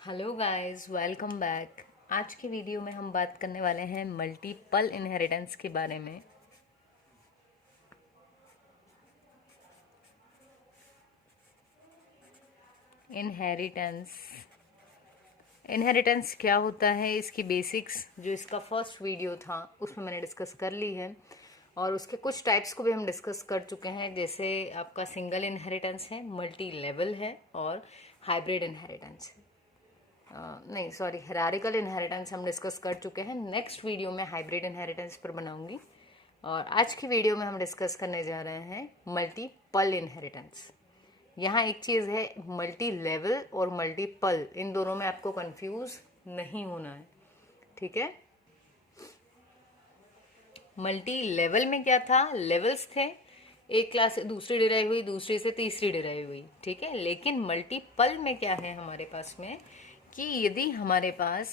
Hello guys, welcome back. आज की video में हम बात करने वाले हैं मल्टीपल इनहेरिटेंस के बारे में। इनहेरिटेंस इनहेरिटेंस क्या होता है, इसकी बेसिक्स जो इसका फर्स्ट वीडियो था उसमें मैंने डिस्कस कर ली है, और उसके कुछ टाइप्स को भी हम डिस्कस कर चुके हैं। जैसे आपका सिंगल इनहेरिटेंस है, मल्टी लेवल है और हाइब्रिड इनहेरिटेंस है। नहीं सॉरी, हेरारिकल इनहेरिटेंस हम डिस्कस कर चुके हैं। नेक्स्ट वीडियो में हाइब्रिड इनहेरिटेंस पर बनाऊंगी, और आज की वीडियो में हम डिस्कस करने जा रहे हैं मल्टीपल इनहेरिटेंस। यहाँ एक चीज़ है, मल्टी लेवल और मल्टीपल, इन दोनों में आपको कंफ्यूज नहीं होना है, ठीक है। मल्टी लेवल में क्या था, लेवल्स थे, एक क्लास से दूसरी डिराइव हुई, दूसरी से तीसरी डिराइव हुई, ठीक है। लेकिन मल्टीपल में क्या है हमारे पास में, कि यदि हमारे पास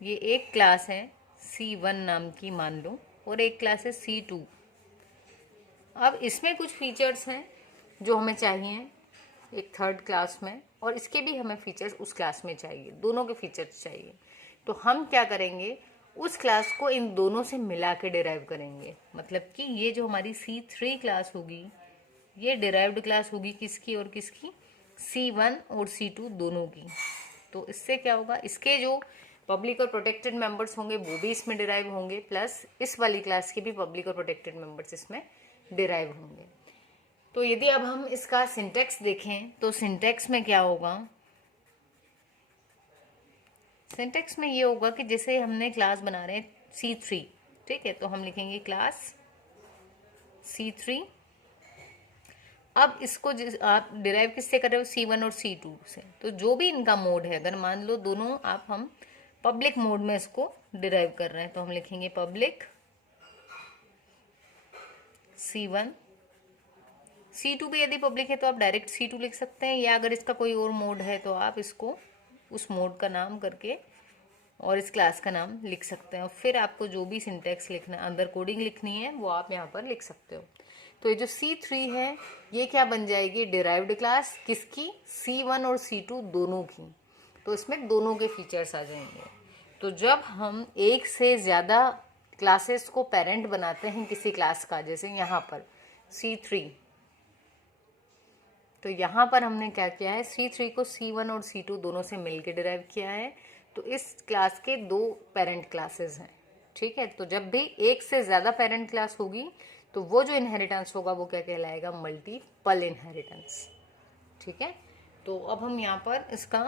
ये एक क्लास है C1 नाम की मान लो, और एक क्लास है C2। अब इसमें कुछ फीचर्स हैं जो हमें चाहिए एक थर्ड क्लास में, और इसके भी हमें फीचर्स उस क्लास में चाहिए, दोनों के फीचर्स चाहिए। तो हम क्या करेंगे, उस क्लास को इन दोनों से मिला के डिराइव करेंगे। मतलब कि ये जो हमारी C3 क्लास होगी, ये डिराइव्ड क्लास होगी किसकी और किसकी, C1 और C2 दोनों की। तो इससे क्या होगा, इसके जो पब्लिक और प्रोटेक्टेड मेंबर्स होंगे वो भी इसमें डिराइव होंगे, प्लस इस वाली क्लास के भी पब्लिक और प्रोटेक्टेड मेंबर्स इसमें डिराइव होंगे। तो यदि अब हम इसका सिंटेक्स देखें तो सिंटेक्स में क्या होगा, सिंटेक्स में ये होगा कि जैसे हमने क्लास बना रहे हैं C3, ठीक है, तो हम लिखेंगे क्लास C3। अब इसको आप डिराइव किससे कर रहे हो, C1 और C2 से। तो जो भी इनका मोड है, अगर मान लो दोनों हम पब्लिक मोड में इसको डिराइव कर रहे हैं, तो हम लिखेंगे पब्लिक C1। C2 भी यदि पब्लिक है तो आप डायरेक्ट C2 लिख सकते हैं, या अगर इसका कोई और मोड है तो आप इसको उस मोड का नाम करके और इस क्लास का नाम लिख सकते हैं। और फिर आपको जो भी सिंटेक्स लिखना है, अंदर कोडिंग लिखनी है, वो आप यहाँ पर लिख सकते हो। तो ये जो C3 है, ये क्या बन जाएगी, डिराइव्ड क्लास किसकी, C1 और C2 दोनों की। तो इसमें दोनों के फीचर्स आ जाएंगे। तो जब हम एक से ज़्यादा क्लासेस को पेरेंट बनाते हैं किसी क्लास का, जैसे यहाँ पर C3, तो यहाँ पर हमने क्या किया है, C3 को C1 और C2 दोनों से मिलकर डिराइव किया है। तो इस क्लास के दो पेरेंट क्लासेस हैं, ठीक है। तो जब भी एक से ज़्यादा पेरेंट क्लास होगी तो वो जो इनहेरिटेंस होगा वो क्या कहलाएगा, मल्टीपल इनहेरिटेंस, ठीक है। तो अब हम यहाँ पर इसका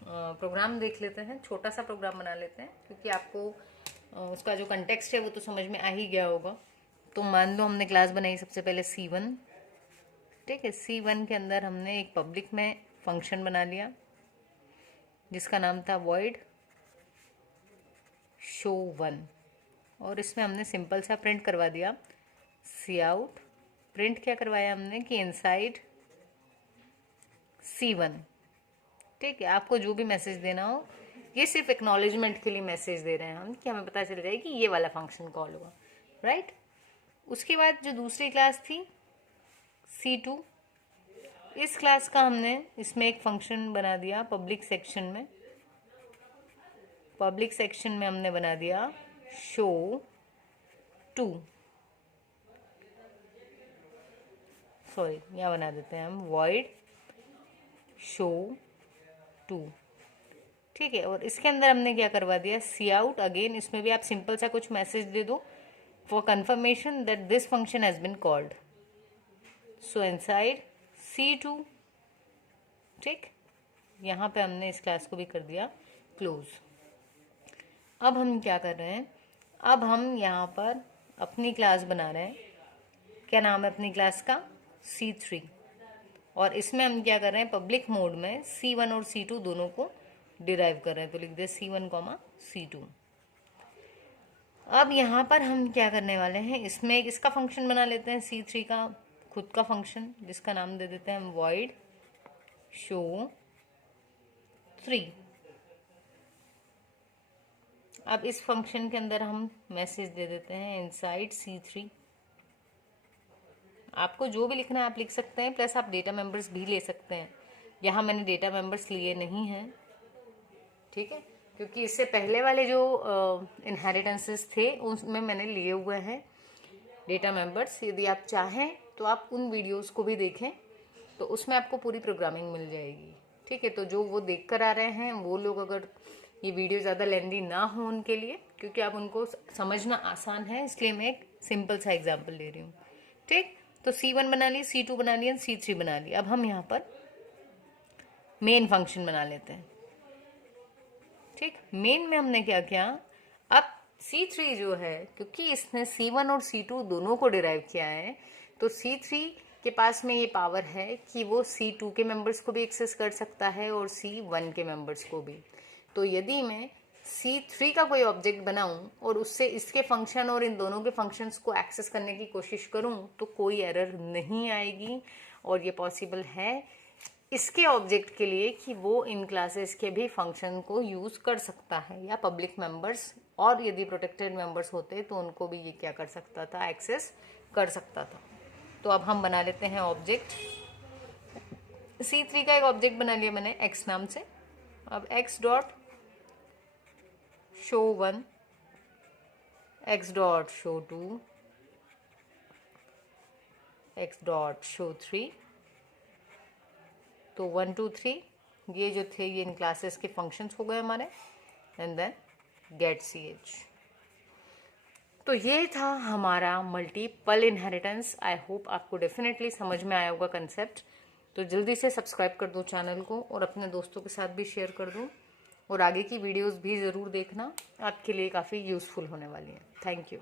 प्रोग्राम देख लेते हैं, छोटा सा प्रोग्राम बना लेते हैं, क्योंकि आपको उसका जो कंटेक्स्ट है वो तो समझ में आ ही गया होगा। तो मान लो हमने क्लास बनाई सबसे पहले C1, ठीक है। C1 के अंदर हमने एक पब्लिक में फंक्शन बना लिया जिसका नाम था void show1, और इसमें हमने सिंपल सा प्रिंट करवा दिया cout। प्रिंट क्या करवाया हमने कि इनसाइड C1, ठीक है। आपको जो भी मैसेज देना हो, ये सिर्फ एक्नॉलेजमेंट के लिए मैसेज दे रहे हैं हम, कि हमें पता चल जाए कि ये वाला फंक्शन कॉल हुआ, राइट। उसके बाद जो दूसरी क्लास थी C2, इस क्लास का हमने इसमें एक फंक्शन बना दिया पब्लिक सेक्शन में। पब्लिक सेक्शन में हमने बना दिया show2, सॉरी यहाँ बना देते हैं हम void show2, ठीक है। और इसके अंदर हमने क्या करवा दिया, cout। अगेन इसमें भी आप सिंपल सा कुछ मैसेज दे दो, for confirmation that this function has been called, so inside C2, ठीक। यहाँ पे हमने इस क्लास को भी कर दिया क्लोज। अब हम क्या कर रहे हैं, अब हम यहाँ पर अपनी क्लास बना रहे हैं, क्या नाम है अपनी क्लास का, C3। और इसमें हम क्या कर रहे हैं, पब्लिक मोड में C1 और C2 दोनों को डिराइव कर रहे हैं। तो लिख दे C1, C2। अब यहाँ पर हम क्या करने वाले हैं, इसमें इसका फंक्शन बना लेते हैं C3 का खुद का फंक्शन, जिसका नाम दे देते हैं हम void show3। अब इस फंक्शन के अंदर हम मैसेज दे देते हैं इनसाइड C3। आपको जो भी लिखना है आप लिख सकते हैं, प्लस आप डेटा मेंबर्स भी ले सकते हैं। यहाँ मैंने डेटा मेंबर्स लिए नहीं हैं, ठीक है, क्योंकि इससे पहले वाले जो इनहेरिटेंसेस थे उसमें मैंने लिए हुए हैं डेटा मेंबर्स। यदि आप चाहें तो आप उन वीडियोस को भी देखें, तो उसमें आपको पूरी प्रोग्रामिंग मिल जाएगी, ठीक है। तो जो वो देख कर आ रहे हैं वो लोग, अगर ये वीडियो ज़्यादा लेंदी ना हो उनके लिए, क्योंकि आप उनको समझना आसान है, इसलिए मैं एक सिंपल सा एग्जाम्पल ले रही हूँ, ठीक। तो C1 बना लिया, C2 बना लिया, C3 बना लिया। अब हम यहाँ पर मेन फंक्शन बना लेते हैं, ठीक। मेन में हमने क्या किया, अब C3 जो है, क्योंकि इसने C1 और C2 दोनों को डिराइव किया है, तो C3 के पास में ये पावर है कि वो C2 के मेंबर्स को भी एक्सेस कर सकता है और C1 के मेंबर्स को भी। तो यदि मैं C3 का कोई ऑब्जेक्ट बनाऊं और उससे इसके फंक्शन और इन दोनों के फंक्शंस को एक्सेस करने की कोशिश करूं, तो कोई एरर नहीं आएगी। और ये पॉसिबल है इसके ऑब्जेक्ट के लिए कि वो इन क्लासेस के भी फंक्शन को यूज़ कर सकता है, या पब्लिक मेंबर्स, और यदि प्रोटेक्टेड मेंबर्स होते तो उनको भी ये क्या कर सकता था, एक्सेस कर सकता था। तो अब हम बना लेते हैं ऑब्जेक्ट। C3 का एक ऑब्जेक्ट बना लिया मैंने x नाम से। अब x dot show 1, x dot show 2, x dot show 3, तो 1 2 3 ये जो थे ये इन क्लासेस के फंक्शंस हो गए हमारे, एंड देन गेट ch। तो ये था हमारा मल्टीपल इनहेरिटेंस। आई होप आपको डेफिनेटली समझ में आया होगा कंसेप्ट। तो जल्दी से सब्सक्राइब कर दो चैनल को और अपने दोस्तों के साथ भी शेयर कर दो, और आगे की वीडियोस भी ज़रूर देखना, आपके लिए काफ़ी यूज़फुल होने वाली हैं। Thank you.